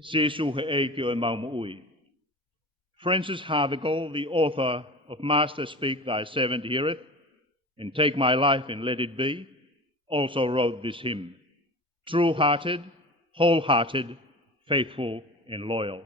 Jesu he eikio e maumuui. Francis Havergal, the author of Master Speak Thy Servant Heareth, and Take My Life and Let It Be, also wrote this hymn, true-hearted, whole-hearted, faithful and loyal.